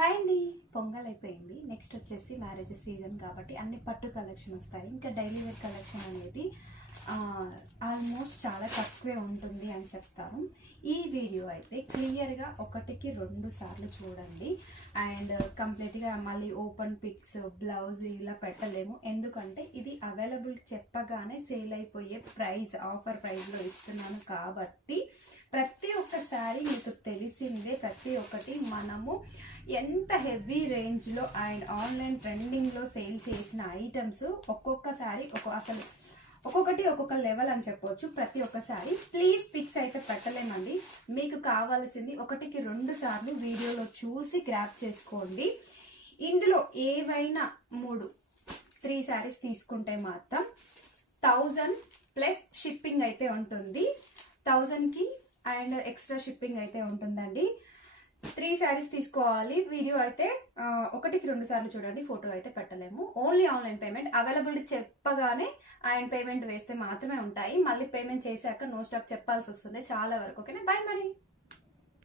Hi అండి, పొంగల్ అయిపోయింది. Next వచ్చేసి మ్యారేజ్ సీజన్ కాబట్టి అన్ని పట్టు కలెక్షన్ వస్తాయి. ఇంకా డైలీ వేర్ కలెక్షన్ అనేది ఆల్మోస్ట్ చాలా తక్కువే ఉంటుంది అని చెప్తాను. ఈ వీడియో అయితే క్లియర్గా 1-2 సార్లు చూడండి. అండ్ కంప్లీట్గా మళ్ళీ ఓపెన్ పిక్స్ బ్లౌజ్ ఇలా పెట్టలేము, ఎందుకంటే ఇది అవైలబుల్ చెప్పగానే సేల్ అయిపోయే ప్రైస్, ఆఫర్ ప్రైస్లో ఇస్తున్నాను కాబట్టి ప్రతి ఒక్కసారి మీకు తెలిసిందే. ప్రతి ఒక్కటి మనము ఎంత హెవీ రేంజ్లో అండ్ ఆన్లైన్ ట్రెండింగ్లో సేల్ చేసిన ఐటమ్స్ ఒక్కొక్కసారి అసలు ఒక్కొక్కటి ఒక్కొక్క లెవెల్ అని చెప్పవచ్చు. ప్రతి ఒక్కసారి ప్లీజ్ పిక్స్ అయితే పెట్టలేమండి. మీకు కావాల్సింది 1-2 సార్లు వీడియోలో చూసి గ్రాప్ చేసుకోండి. ఇందులో ఏవైనా 3 శారీస్ తీసుకుంటే మాత్రం 1000 ప్లస్ షిప్పింగ్ అయితే ఉంటుంది. 1000కి అండ్ ఎక్స్ట్రా షిప్పింగ్ అయితే ఉంటుందండి. 3 శారీస్ తీసుకోవాలి. వీడియో అయితే 1-2 సార్లు చూడండి, ఫోటో అయితే పెట్టలేము. ఓన్లీ ఆన్లైన్ పేమెంట్ అవైలబిలిటీ చెప్పగానే అండ్ పేమెంట్ వేస్తే మాత్రమే ఉంటాయి. మళ్ళీ పేమెంట్ చేశాక నో స్టాక్ చెప్పాల్సి వస్తుంది చాలా వరకు. ఓకేనా, బాయ్ మరి.